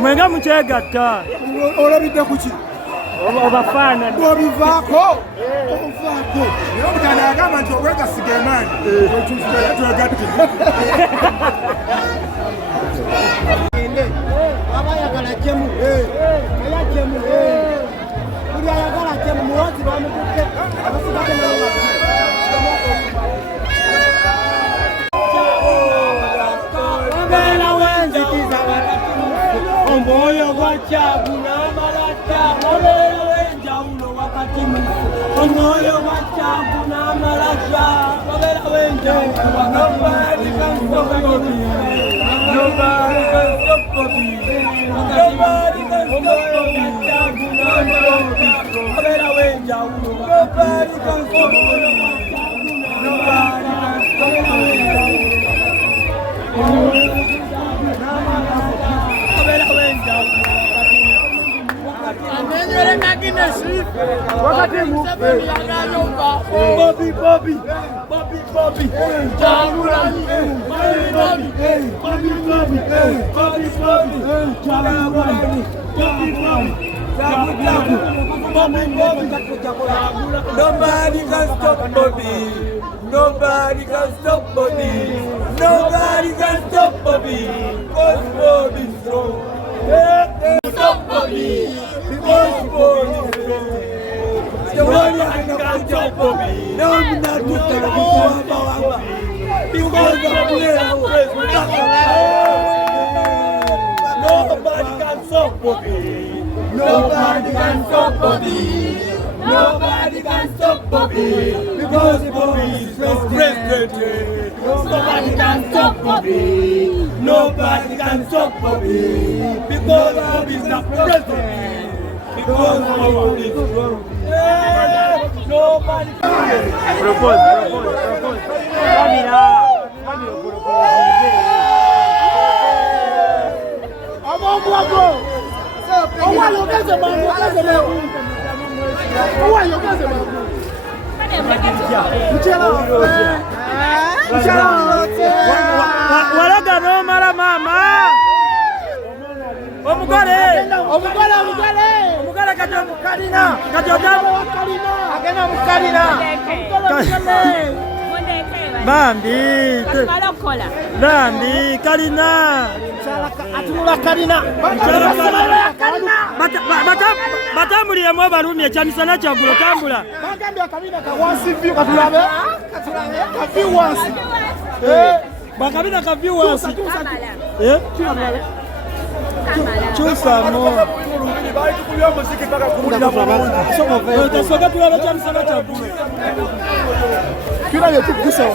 Mwenga mchegata olabidde kuki obafana obivaako ovaako era omutanda agamba nti obwegasiga emaanyi etwegatte aba ayagala jemu era jemu buli ayagala jemu muwazi bamututte abasigate omwoyo gwa Kyaguna Malata obeera w'enjawulo wakati mu omwoyo gwa Kyaguna Malata obeera w'enjawulo nobody can stop Bobby nobody can stop Bobby nobody can stop Bobby Kyaguna Malata obeera w'enjawulo nobody can stop Bobby nobody can stop Bobby You're not going to sleep. What are you doing? Bobby, Bobby, Bobby, Bobby, Bobby, nobody can stop Bobby. Nobody can stop Bobby. Nobody can stop Bobby. Because Bobby's strong. Stop Bobby. Because Bobby's strong. The one I can stop Bobby. No, I'm not going to go. Because the player nobody can stop Bobby. Nobody can stop Bobby. Nobody can stop Bobby. Because Bobby is frustrated. Nobody can stop Bobby. Nobody can stop Bobby. Because Bobby is the president. Because Bobby is strong. Nobody can propose. Walaga no mara mama omugole kajo mukalina kajo dabo mukalina agena mukalina Bambi. Bambi kalina. Atunula kalina. Batambulire mu abalumi ekyamisana kyagulo tambula. Bagambye akabina kawansi view katulabe. Kavi wansi. Bakabina kavi wansi. Chusamo. Bali tukulya muziki paka kumulira mu. Tasoka tulaba kyamisana kyagulo. Kila yetu kusa.